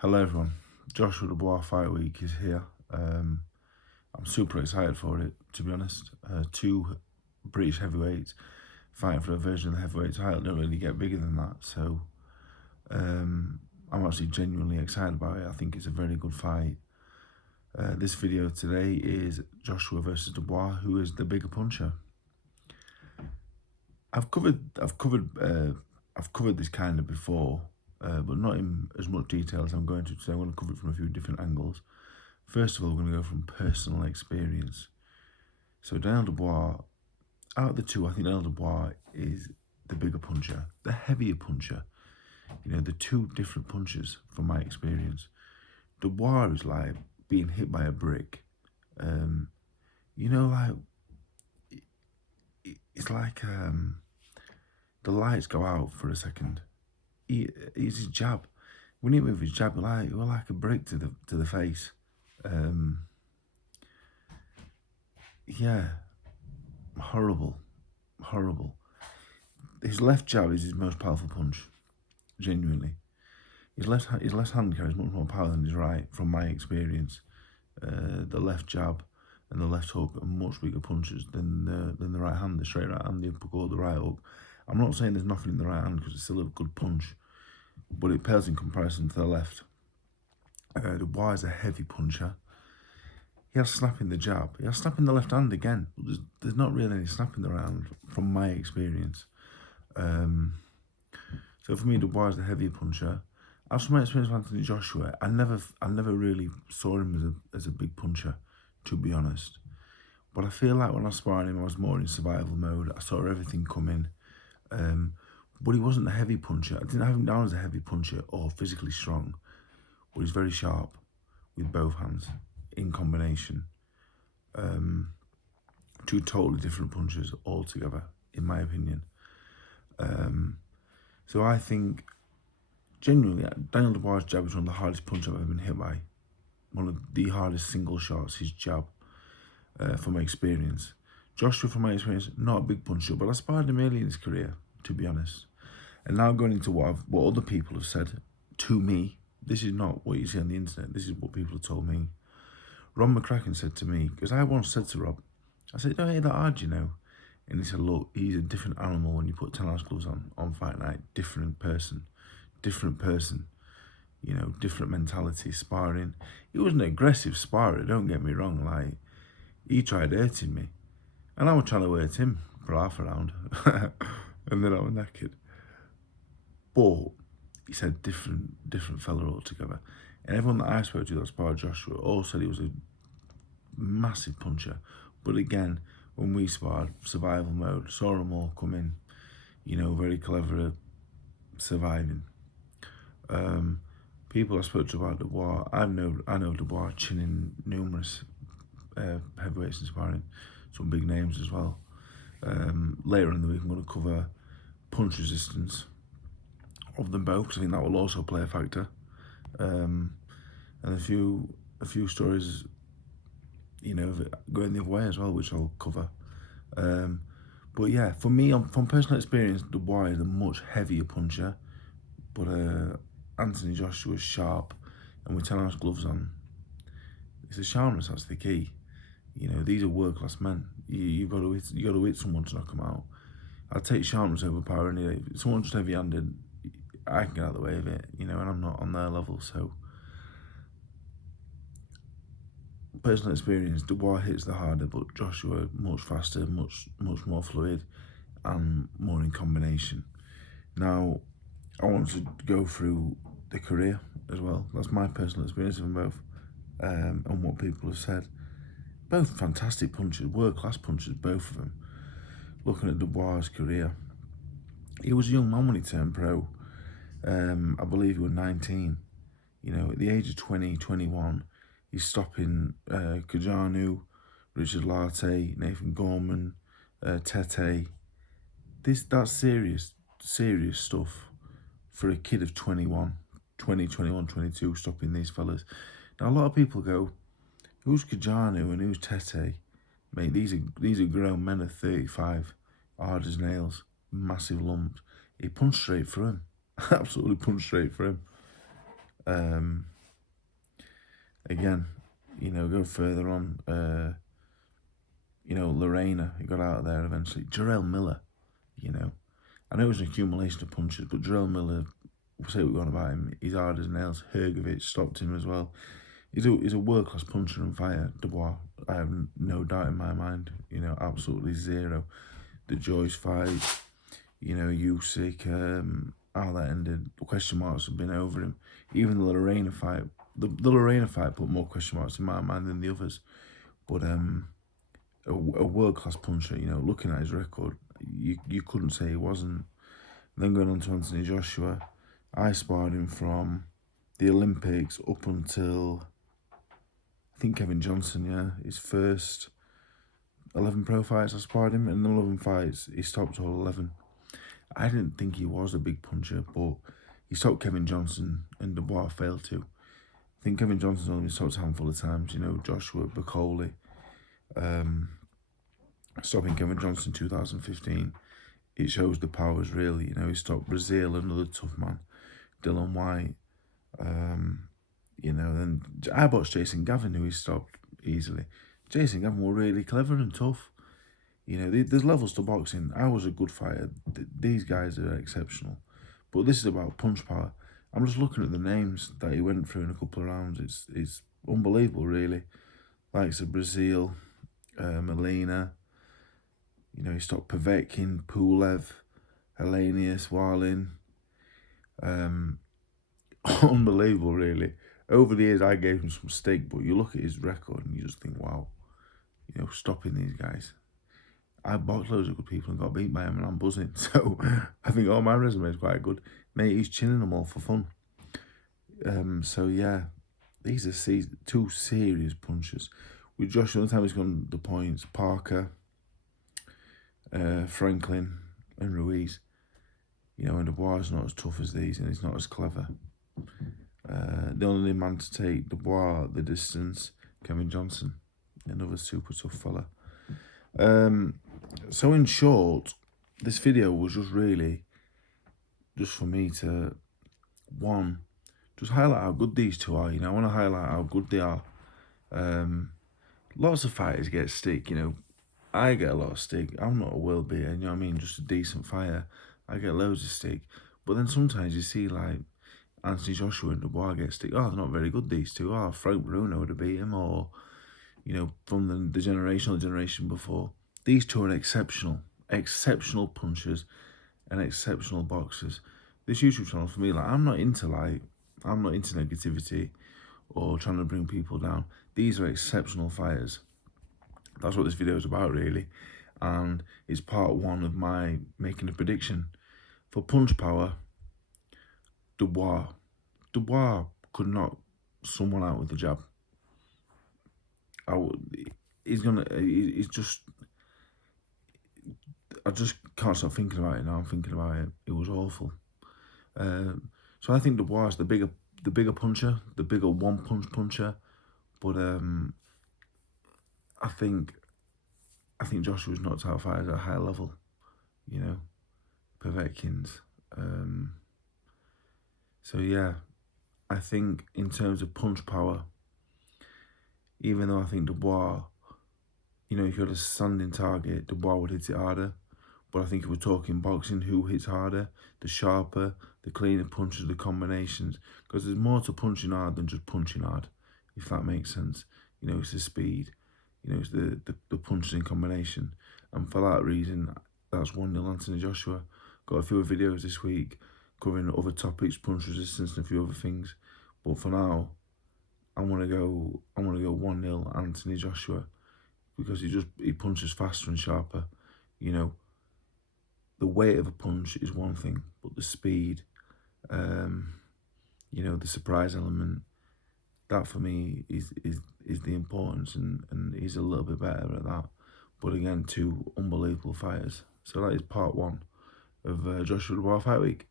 Hello everyone, Joshua Dubois Fight Week is here. I'm super excited for it, to be honest. Two British heavyweights fighting for a version of the heavyweight title don't really get bigger than that, so I'm actually genuinely excited about it. I think it's a very good fight. This video today is Joshua versus Dubois, who is the bigger puncher. I've covered this kind of before, but not in as much detail as I'm going to today. I'm going to cover it from a few different angles. First of all, we're going to go from personal experience. So Daniel Dubois, out of the two, I think Daniel Dubois is the bigger puncher, the heavier puncher. You know, the two different punches from my experience. Dubois is like being hit by a brick. You know, like, it's like the lights go out for a second. He's his jab. When he moves his jab, we're like a brick to the face. Yeah, horrible. His left jab is his most powerful punch, genuinely. His left hand carries much more power than his right, from my experience. The left jab and the left hook are much bigger punches than the right hand, the straight right hand, the uppercut, the right hook. I'm not saying there's nothing in the right hand because it's still a good punch, but it pales in comparison to the left. Dubois is a heavy puncher. He has snap in the jab. He has snap in the left hand again. But there's not really any snap in the right hand, from my experience. So for me, Dubois is the heavier puncher. As for my experience with Anthony Joshua, I never really saw him as a big puncher, to be honest. But I feel like when I was sparring him, I was more in survival mode. I saw everything coming. But he wasn't a heavy puncher. I didn't have him down as a heavy puncher or physically strong. But he's very sharp with both hands in combination. Two totally different punches altogether, in my opinion. So I think, genuinely, Daniel Dubois' jab is one of the hardest punches I've ever been hit by. One of the hardest single shots, his jab, from my experience. Joshua, from my experience, not a big puncher, but I sparred him early in his career, to be honest. And now going into what other people have said to me, this is not what you see on the internet, this is what people have told me. Rob McCracken said to me, because I once said to Rob, I said, don't hit that hard, you know. And he said, look, he's a different animal when you put 10-ounce gloves on fight night. Different person, you know, different mentality, sparring. He was an aggressive sparrer, don't get me wrong. Like, he tried hurting me. And I was trying to hurt him for half a round. And then I was naked. But he said different fella altogether. And everyone that I spoke to that sparred Joshua all said he was a massive puncher. But again, when we sparred, survival mode, saw them all come in, you know, very clever at surviving. People I spoke to about Dubois, I know Dubois chinning numerous heavyweights in sparring, some big names as well. Later in the week, I'm going to cover punch resistance of them both, because I think that will also play a factor. And a few stories, you know, going the other way as well, which I'll cover. But yeah, for me, from personal experience, Dubois is a much heavier puncher, but Anthony Joshua is sharp, and with 10-ounce gloves on, it's the sharpness that's the key. You know, these are world-class men. You got to hit someone to knock them out. I'd take sharpness over power any day. If someone's just heavy-handed, I can get out of the way of it, you know, and I'm not on their level. So, personal experience, Dubois hits the harder, but Joshua much faster, much more fluid, and more in combination. Now, I want to go through the career as well. That's my personal experience of them both, and what people have said. Both fantastic punchers, world-class punchers, both of them. Looking at Dubois' career, he was a young man when he turned pro. I believe he was 19. You know, at the age of 20, 21, he's stopping Kajanu, Richard Latte, Nathan Gorman, Tete. That's serious stuff for a kid of 21, 22, stopping these fellas. Now, a lot of people go, who's Kajanu and who's Tete? Mate, these are grown men of 35, hard as nails, massive lumps. He punched straight through him. Absolutely punched straight through him. Again, you know, go further on. You know, Lorena, he got out of there eventually. Jarrell Miller, you know. I know it was an accumulation of punches, but Jarrell Miller, we'll say what we want about him, he's hard as nails. Hrgovic stopped him as well. He's a world-class puncher and fighter, Dubois. I have no doubt in my mind, you know, absolutely zero. The Joyce fight, you know, Usyk, how that ended, the question marks have been over him. Even the Lorena fight, the Lorena fight put more question marks in my mind than the others. But a world-class puncher, you know, looking at his record, you couldn't say he wasn't. And then going on to Anthony Joshua, I sparred him from the Olympics up until, I think, Kevin Johnson, yeah, his first 11 pro fights I sparred him, and in 11 fights, he stopped all 11. I didn't think he was a big puncher, but he stopped Kevin Johnson, and Dubois failed to. I think Kevin Johnson's only been stopped a handful of times, you know, Joshua, Bacoli, stopping Kevin Johnson in 2015. It shows the powers, really. You know, he stopped Brazil, another tough man. Dylan White. You know, then I watched Jason Gavin, who he stopped easily. Jason Gavin were really clever and tough. You know, there's levels to boxing. I was a good fighter. These guys are exceptional. But this is about punch power. I'm just looking at the names that he went through in a couple of rounds. It's unbelievable, really. Likes of Brazil, Melina. You know, he stopped Povetkin, Pulev, Hellenius, Warlin. Unbelievable, really. Over the years, I gave him some stick, but you look at his record and you just think, wow, you know, stopping these guys. I boxed loads of good people and got beat by him, and I'm buzzing. So I think my resume is quite good. Mate, he's chinning them all for fun. So yeah, these are two serious punches. With Joshua, the time he's gone the points, Parker, Franklin, and Ruiz. You know, and Dubois is not as tough as these, and he's not as clever. The only man to take Dubois the distance, Kevin Johnson, another super tough fella. So in short, this video was just really just for me to, one, just highlight how good these two are. You know, I want to highlight how good they are. Lots of fighters get stick, you know. I get a lot of stick. I'm not a world beater, you know what I mean? Just a decent fighter. I get loads of stick. But then sometimes you see, like, Anthony Joshua and Dubois get stick. Oh, they're not very good, these two. Oh, Frank Bruno would have beat him. Or, you know, from the generation before. These two are exceptional punchers and exceptional boxers. This YouTube channel, for me, like, I'm not into negativity or trying to bring people down. These are exceptional fighters. That's what this video is about, really. And it's part one of my making a prediction. For punch power, Dubois could knock someone out with the jab. I just can't stop thinking about it now. I'm thinking about it. It was awful. So I think Dubois is the bigger puncher, the bigger one-punch puncher. But I think Joshua's knocked out fighters at a higher level. You know, Povetkin's. So yeah, I think in terms of punch power, even though I think Dubois, you know, if you had a standing target, Dubois would hit it harder. But I think if we're talking boxing, who hits harder? The sharper, the cleaner punches, the combinations. Because there's more to punching hard than just punching hard, if that makes sense. You know, it's the speed. You know, it's the punches in combination. And for that reason, that's 1-0 Anthony Joshua. Got a few videos this week covering other topics, punch resistance and a few other things. But for now, I want to go 1-0 Anthony Joshua, because he punches faster and sharper. You know, the weight of a punch is one thing, but the speed, you know, the surprise element, that for me is the importance, and he's a little bit better at that. But again, two unbelievable fighters. So that is part one of Joshua Dubois Fight Week.